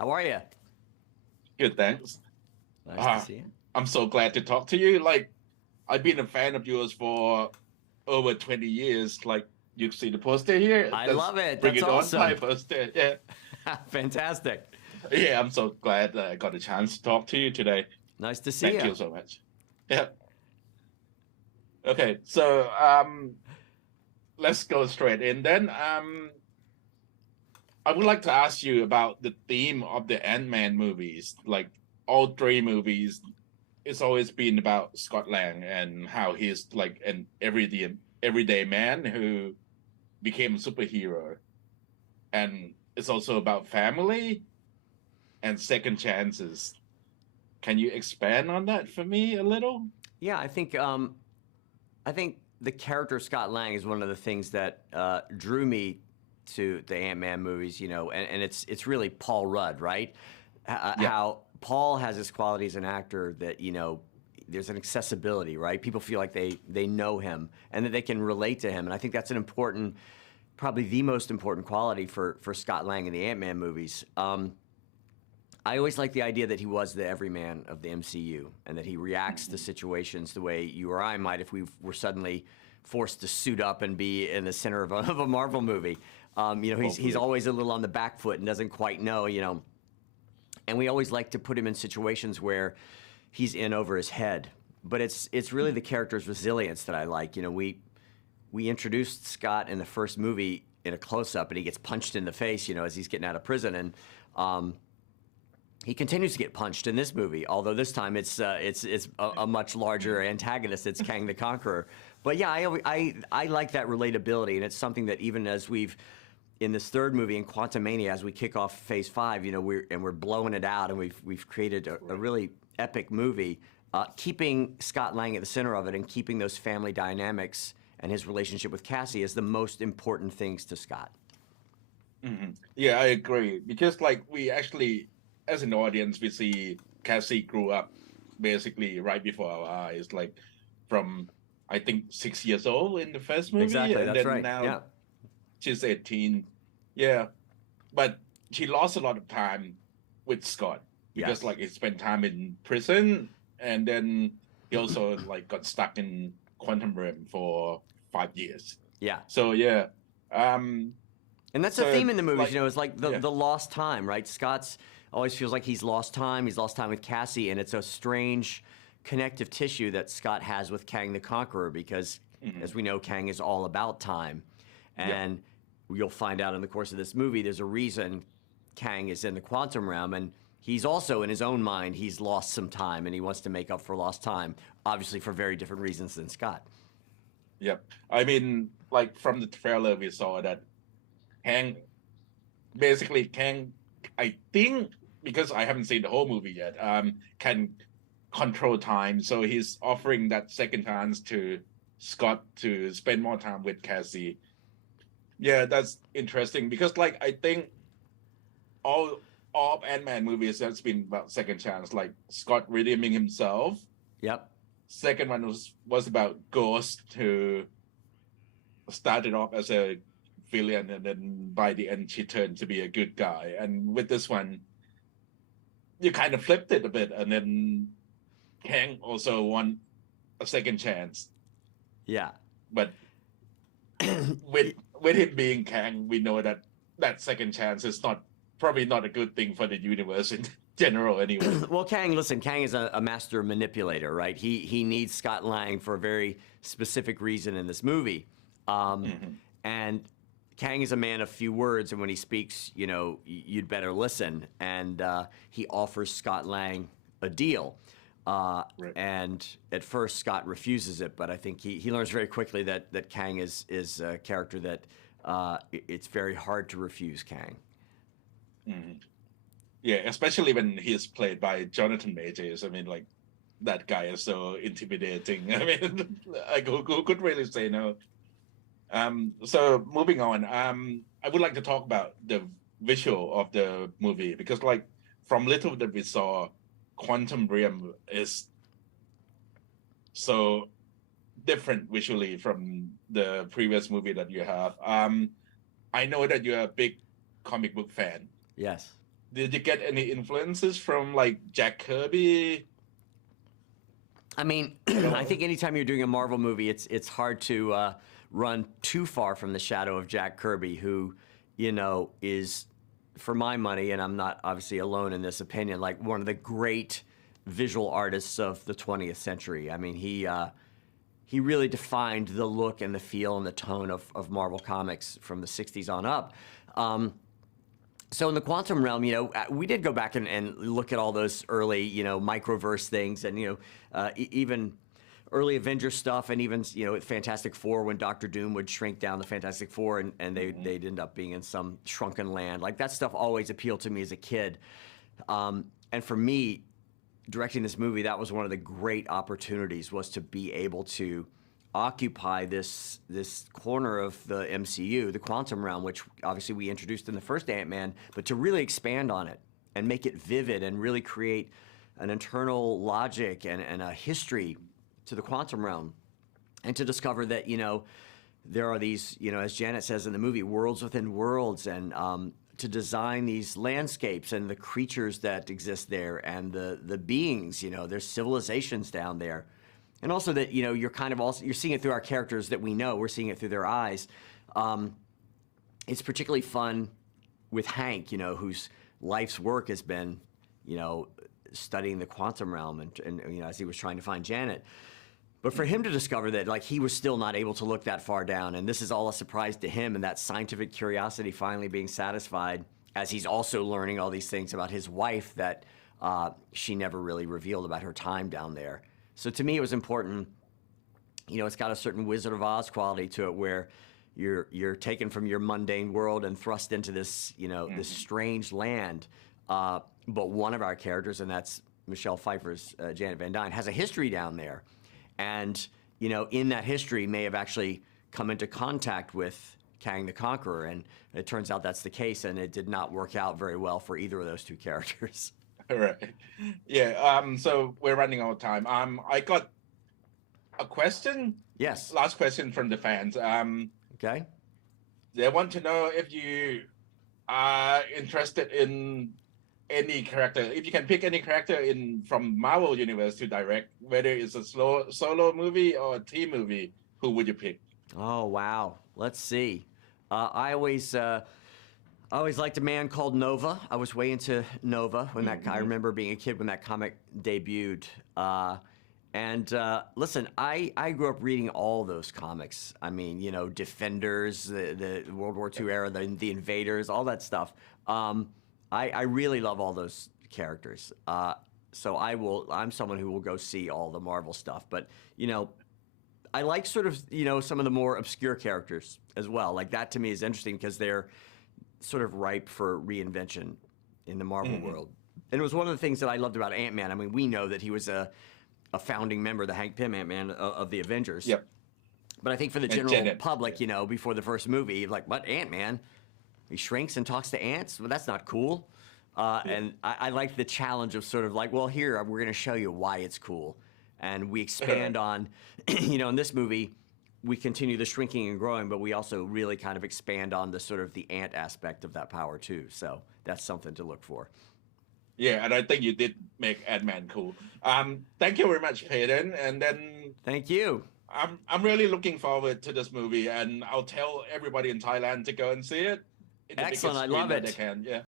How are you? Good, thanks. Nice to see you. I'm so glad to talk to you. Like, I've been a fan of yours for over 20 years. Like, you see the poster here? I That's love it. Bring That's It On awesome. Thai poster. Yeah. Fantastic. Yeah, I'm so glad that I got a chance to talk to you today. Nice to see Thank you. you so much. Yeah. Okay, so let's go straight in then. I would like to ask you about the theme of the Ant-Man movies. Like all three movies, it's always been about Scott Lang and how he's like an everyday man who became a superhero. And it's also about family and second chances. Can you expand on that for me a little? Yeah, I think the character of Scott Lang is one of the things that drew me to the Ant-Man movies, and it's really Paul Rudd, right? How Paul has his quality as an actor that, there's an accessibility, right? People feel like they know him and that they can relate to him. And I think that's an important, probably the most important quality for Scott Lang in the Ant-Man movies. I always like the idea that he was the everyman of the MCU and that he reacts to situations the way you or I might if we were suddenly forced to suit up and be in the center of a Marvel movie. He's always a little on the back foot and doesn't quite know, And we always like to put him in situations where he's in over his head. But it's really the character's resilience that I like. We introduced Scott in the first movie in a close-up, and he gets punched in the face, as he's getting out of prison. And he continues to get punched in this movie, although this time it's a much larger antagonist. It's Kang the Conqueror. But yeah, I like that relatability, and it's something that even as we've in this third movie in Quantumania, as we kick off Phase 5, we're blowing it out, and we've created a really epic movie, keeping Scott Lang at the center of it and keeping those family dynamics and his relationship with Cassie as the most important things to Scott. Mm-hmm. Yeah, I agree because we actually, as an audience, we see Cassie grew up basically right before our eyes, from I think 6 years old in the first movie. Exactly, and that's then right. Now she's 18. Yeah. But she lost a lot of time with Scott because he spent time in prison, and then he also got stuck in Quantum Realm for 5 years. Yeah. So yeah. And that's the theme in the movies, it's like the lost time, right? Scott's always feels like he's lost time. He's lost time with Cassie, and it's a strange connective tissue that Scott has with Kang the Conqueror because, as we know, Kang is all about time. And you'll find out in the course of this movie, there's a reason Kang is in the quantum realm, and he's also, in his own mind, he's lost some time, and he wants to make up for lost time, obviously for very different reasons than Scott. Yep. I mean, from the trailer, we saw that Kang, I think, because I haven't seen the whole movie yet, can control time. So he's offering that second chance to Scott to spend more time with Cassie. Yeah, that's interesting because I think all of Ant-Man movies has been about second chance, like Scott redeeming himself. Yep. Second one was about Ghost, who started off as a villain and then by the end she turned to be a good guy. And with this one, you kind of flipped it a bit, and then Kang also won a second chance. Yeah. But with him being Kang, we know that second chance is probably not a good thing for the universe in general anyway. Well, Kang is a master manipulator, right? He needs Scott Lang for a very specific reason in this movie. And Kang is a man of few words, and when he speaks, you'd better listen. And he offers Scott Lang a deal. Right. And at first, Scott refuses it, but I think he learns very quickly that Kang is a character that it's very hard to refuse Kang. Mm-hmm. Yeah, especially when he's played by Jonathan Majors. I mean, that guy is so intimidating. I mean, who could really say no? So moving on, I would like to talk about the visual of the movie because, from little that we saw, Quantum Realm is so different visually from the previous movie that you have. I know that you're a big comic book fan. Yes. did you get any influences from like Jack Kirby? I mean, I think anytime you're doing a Marvel movie, it's hard to run too far from the shadow of Jack Kirby, who, you know, is, for my money, and I'm not obviously alone in this opinion, like one of the great visual artists of the 20th century. I mean, he really defined the look and the feel and the tone of Marvel Comics from the 60s on up. So in the quantum realm, you know, we did go back and look at all those early, you know, microverse things and, you know, even early Avengers stuff and even, you know, Fantastic Four when Doctor Doom would shrink down the Fantastic Four and they'd end up being in some shrunken land. Like that stuff always appealed to me as a kid. And for me, directing this movie, that was one of the great opportunities, was to be able to occupy this corner of the MCU, the quantum realm, which obviously we introduced in the first Ant-Man, but to really expand on it and make it vivid and really create an internal logic and a history to the quantum realm, and to discover that, you know, there are these, you know, as Janet says in the movie, worlds within worlds, and to design these landscapes and the creatures that exist there and the beings, you know, there's civilizations down there. And also that, you know, you're kind of also, you're seeing it through our characters that we know, we're seeing it through their eyes. It's particularly fun with Hank, you know, whose life's work has been, you know, studying the quantum realm and you know, as he was trying to find Janet. But for him to discover that, like, he was still not able to look that far down, and this is all a surprise to him, and that scientific curiosity finally being satisfied as he's also learning all these things about his wife that she never really revealed about her time down there. So to me, it was important. You know, it's got a certain Wizard of Oz quality to it, where you're taken from your mundane world and thrust into this, you know, this strange land. But one of our characters, and that's Michelle Pfeiffer's Janet Van Dyne, has a history down there. And, you know, in that history may have actually come into contact with Kang the Conqueror. And it turns out that's the case, and it did not work out very well for either of those two characters. Right. Yeah. So we're running out of time. I got a question. Yes. Last question from the fans. Okay. They want to know if you are interested in any character, if you can pick any character from Marvel Universe to direct, whether it's a solo movie or a team movie, who would you pick? Oh, wow. Let's see. I always liked a man called Nova. I was way into Nova when I remember being a kid when that comic debuted. Listen, I grew up reading all those comics. I mean, you know, Defenders, the World War II era, the Invaders, all that stuff. I really love all those characters. So I'm someone who will go see all the Marvel stuff. But, you know, I like sort of, you know, some of the more obscure characters as well. Like that to me is interesting because they're sort of ripe for reinvention in the Marvel world. And it was one of the things that I loved about Ant-Man. I mean, we know that he was a founding member, the Hank Pym Ant-Man of the Avengers. Yep. But I think for the general public, you know, before the first movie, like, what, Ant-Man? He shrinks and talks to ants? Well, that's not cool. And I like the challenge of sort of like, well, here, we're going to show you why it's cool. And we expand on, you know, in this movie, we continue the shrinking and growing, but we also really kind of expand on the sort of the ant aspect of that power, too. So that's something to look for. Yeah, and I think you did make Ant-Man cool. Thank you very much, Peyton. And then... Thank you. I'm really looking forward to this movie, and I'll tell everybody in Thailand to go and see it. Excellent, I love it. They can. Yeah.